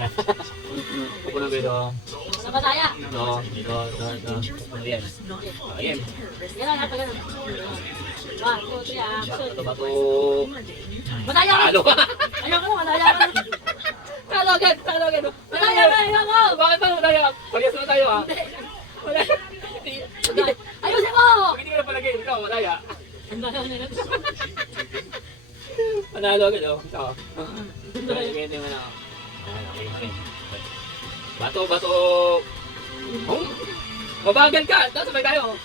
Upo na dito. Sa Madaya. Dito. Ayan. Ayan. Yan lang, ganun. 1, 2, 3, action. Bato. Madaya ka! Talo ka. Ayoko na, madaya ka! Talo agad. Madaya ka, ayoko! Bakit ba tayo? Parehas na tayo ah. Ayusin mo! Hindi ka na palagay. Ikaw, malaya. Ang daya na yun. Panalo agad oh. Ito. Ganyan yung ano. Okay. Bato. Oh, mabagal ka. Tapos sabay tayo.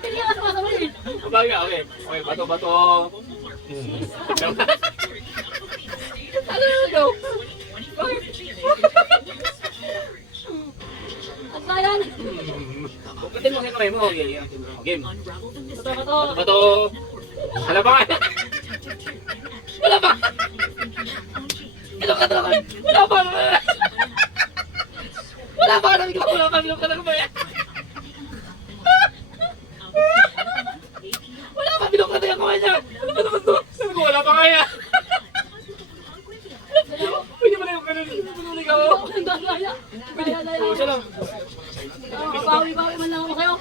Hindi ka sumasabay. Mabagal ka. Okay, bato. Ano yun? Go. Bakit? At bayan. Pagkatin mo sa kamay mo. Okay. Game. Bato. Wala pa nga. Wala pa. Wala pa tayo kamay niya. Ano ba naman to? Sabi ko wala pa kaya. Pwede mo na yung ganun. Pwede ka ako. Ang daya. Oo, siya lang. Bawi-bawi man lang ako sa'yo.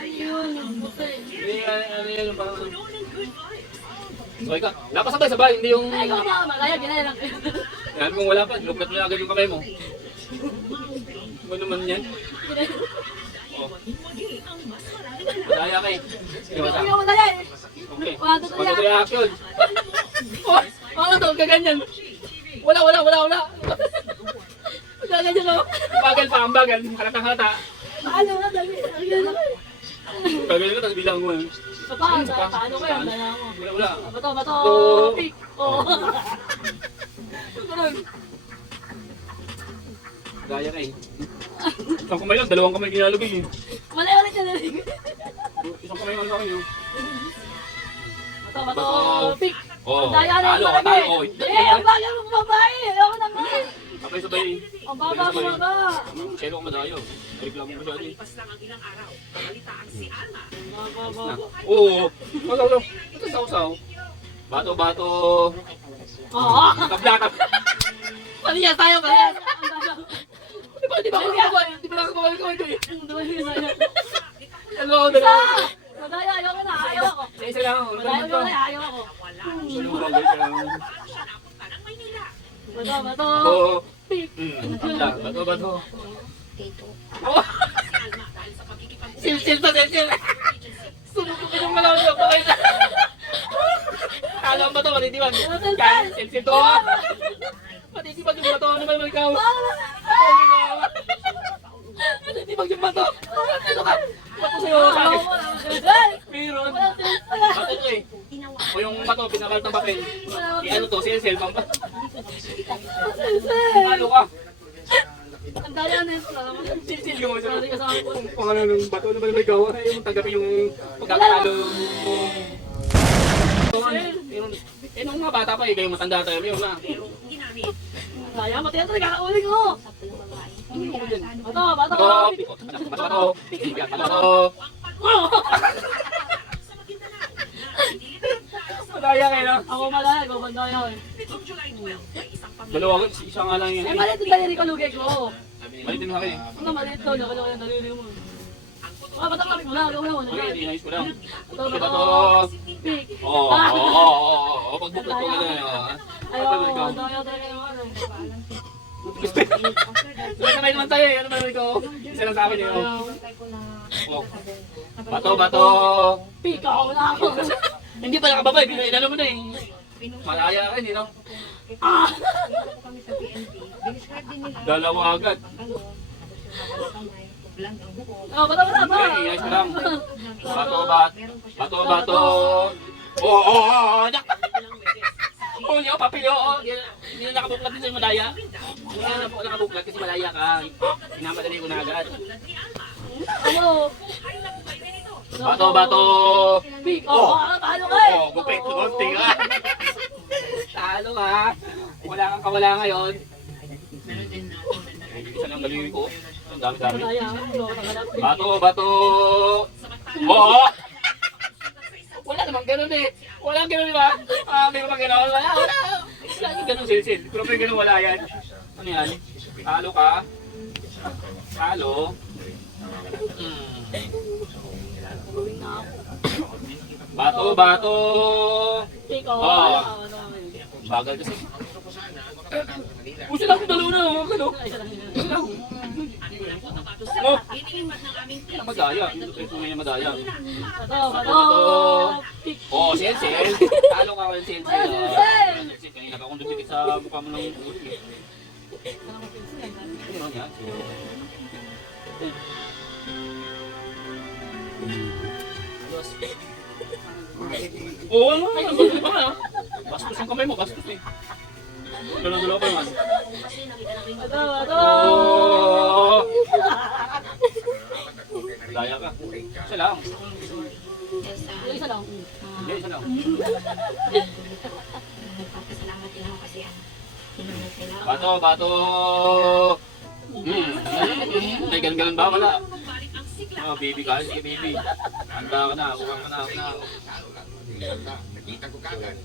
Ayun, yung buti. Ano yan, parang okay ka. Dapat sabay-sabay, hindi yung... Ay, ikaw ba? Malaya, ginaya lang. Yan kung wala pa, luklat mo na agad yung kamay mo. Ano naman yan? Oh. Madaya ka eh. Sige, bata. Ikaw malaya eh. Okay. Wala to Pag-ito reaction. Oh, ano to? Kaganyan. Wala. Gaganyan ako. Bagal pa, ang bagal. Halata. Paano nga, dali. Ayun ako. Bagal ka, tapos bilang mo. Paano ko yan? Dala mo. Wala. Bato. Pick. Oo. Ganun. Gaya ka eh. Isang kamay lang, dalawang kamay ginalagay eh. Malaya ulit yan. Isang kamay lang sa akin yun. Bato. Pick. Oo. Daya na yung Talo. malaki. Ang bagal mong babae. Ayoko na nga eh. Sabay-sabay. Ang baba. Kaya ako madayo. Ay, lang mo siya eh. Baba. Oo. Ito saw-saw. Bato. Oo. Kabla. Paliyas tayo. Di ba nakagawa ko ito eh. Dalawa. Madaya, ayoko na. Ayaw ako. Isa lang ako. Madaya, ayaw ako. Bato. Oo. Pick. Bato. Oh. Sil. Sumukupin yung malaw niyo. Alam ba ito? Matitibag. Sil to. Matitibag yung bato. Ano ba ikaw? Matitibag yung bato. Ano ka? Bato sa'yo. Meron. Bato to eh. O yung bato, pinakal ng papel. Ano to? Sil. Ano ka? Ang daya na yun. Sil yung kung pangalan ng bato. Ano ba naman ikaw? Ayaw mong tanggapin yung pagkakalo. Eh, nung mga bata pa eh, kayo matanda tayo. Yun na. Daya, mataya talaga. Kauling ko. Bato. Madaya kayo na. Ako malaya, ikaw bandaya eh. Dalawa, isa nga lang yun. Eh, maliit yung daliri ko, lugay ko. Malitin mo kami. Ano maliit to, loko yung daliri mo. Bato kapit mo na, gawin mo. Okay, inayos ko lang. Bato. Pick. Oo. Pagbuklat ko ano yun. Ayaw, daya talaga yung ano. Sabay naman tayo eh. Ano ba naman ikaw? Isa lang sa akin yun. Bato. Pick ako na ako. Hindi pa nakababay. Inano mo na eh. Malaya ka, hindi no? Dalawa agad. Bato. Okay, inayos ko lang. Bato. Oo. Oo, hindi ako papilyo. Hindi na nakabuklat din sa'yo malaya. Hindi na nakabuklat kasi malaya ka. Inamadali ko na agad. Ano? Bato. Pick. Talo ka eh. Gupit. Konti ka. Talo ka. Wala kang kawala ngayon. Isa lang galing ko. Ang dami-dami. Bato. Oo. Wala namang ganun eh. Walang ganun, di ba? May mga ganun. Wala. Lagi ganun, Silsil. Pero may ganun, wala yan. Ano yan? Talo ka. Talo. Bato. Ikaw. Oh. Bagal kasi. Puso lang kung dalawa na. Ano? Puso lang. Oh. Madaya. Ito tunay na madaya. Bato. Oh, Silsil. Talo ka kayo, Silsil. Silsil, kanina ka kung dumikit sa mukha mo ng ulo eh. Ano naman yan? Oo, ano? Ano ba na? Bastos ang kamay mo, bastos eh. Dalawa pa naman. Bato. Oh! Daya ka. Isa lang. Yung isa lang. Hindi, isa lang. Nagpapasalamat din ako kasi Bato. May ganun ba? Wala. Oh, baby ka. Sige, baby. Handa ka na. Huwag ka na. Nakita ko kagad,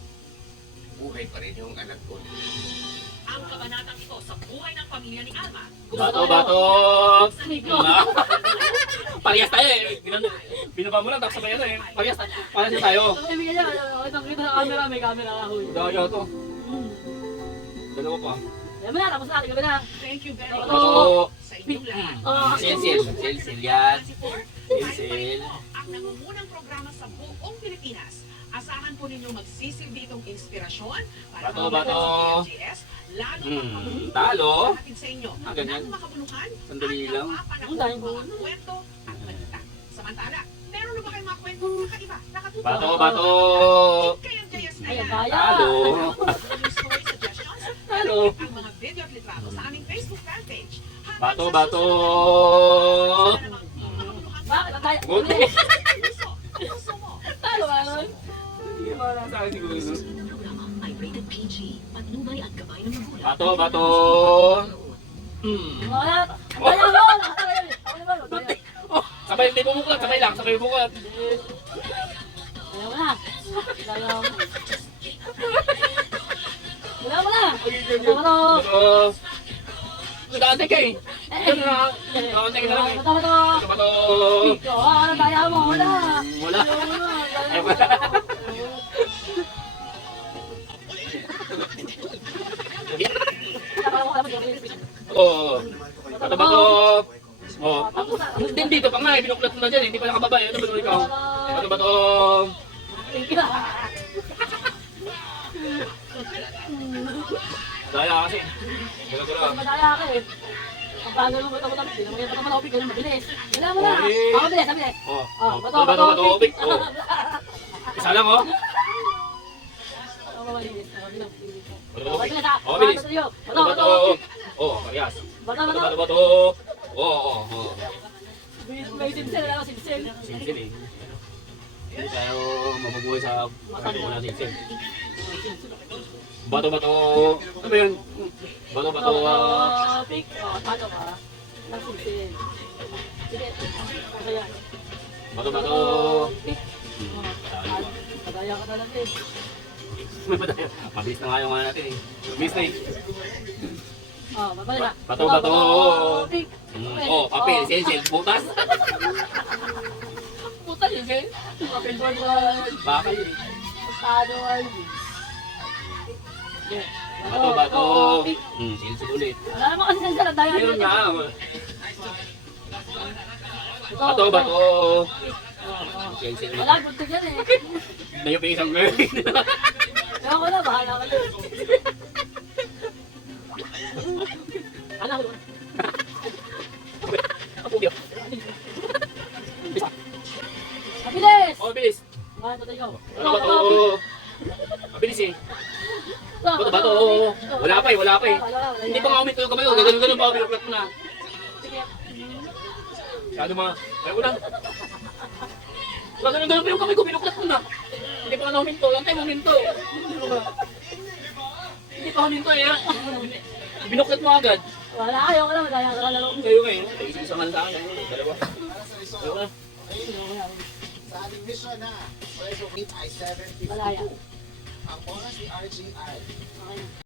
buhay pa rin yung anak ko. ang kabanatang ito sa buhay ng pamilya ni Alma. Bato. Parehas tayo eh. Binaba mo lang, tapos sabay ano eh. Parehas tayo. Ibigay niya. Kita sa camera. May camera ako. Daya to. Dalawa pa. Yan mo na. Tapos na. Gabi na. Thank you very much Bato. sa inyong lahat. Silsil yan. Silsil. Silsil. Ang nangungunang programa sa buong Pilipinas. Asahan po ninyo magsisilbi itong inspirasyon para Bato. sa PLGS, lalo Talo. natin sa inyo. Ganyan. Ng makabuluhan Sandali lang. Ang dahil ko. mga kwento at balita. Samantala, meron na ba kayong mga kwento kakaiba, nakatutok? Bato. Kayang JS na Ay, yan. daya. Talo. Yung story suggestions, Talo. ang mga video at litrato sa aming Facebook fan page. Bato. Bakit? Ang daya. Buti. Puso mo. Talo ka nun. Hindi ba na sa akin siguro. Programa ay rated PG, patnubay at gabay ng magulang. Bato. Wala. Daya mo. Ako naman. Daya. Oh, sabay bumuklat, sabay bumuklat. Daya mo na. Daya mo. Daya mo na. Bato. Nag-aantay ka eh. Nag-aantay ka na lang eh. Bato. Bato. Ikaw, ano daya mo? Wala. Wala. Ay, wala. Oo. Bato. Oh. Din dito pa nga eh, binuklat mo na dyan eh, hindi pa nakababa eh. Ano ba ikaw? Bato. Daya kasi. Gula. Madaya ka eh. Ang bago mo ito mo tapos, hindi naman ito manopik ko na mabilis. Wala mo na. Okay. Mabilis. Oh. Bato. Big. Oh. Isa lang oh. Mabilis. Bato. Oh, bilis. Bato. Oh, parehas. Bato. Oh. May simsil na ako, simsil. Simsil eh. Hindi tayo mabubuhay sa ano mo na simsil. Bato. Ano ba yun? Bato. Pick. Paano ka? Ng simsil. Sige. Masaya. Bato. Pick. Madaya ka na lang eh. Mabilis na nga yung ano natin eh. Mabilis na eh. Babalik na. Bato. Pick. Oh, papel, simsil, butas. Butas yun eh. Papel board ko. Bakal. Paano ay? Bato. Simsil ulit. Wala naman kasi simsil. Ang daya. Meron nga. Bato. Simsil ulit. Wala, buntig yan eh. Layo pa isang girl. Ewan ko na, bahala ka na. Alam ko. Mabilis! Oh, bilis. Bakit patay ko? Bato. Mabilis eh. Bato. Wala pa eh. Hindi pa nga uminto yung kamay ko. Ganun pa, binuklat mo na. Masyado mga. Kaya ko lang. Ganun pa yung kamay ko, binuklat mo na. Hindi pa nga huminto. Lang tayo huminto. Hindi pa huminto eh. Binuklat mo agad. Wala, ayaw ko na, madaya ka na laro. Kayo ngayon. Isa man sa akin. Dalawa. Ayaw na. mission na. Preso meet ay Malaya. 7:52. Ang oras ni RJ ay Okay na.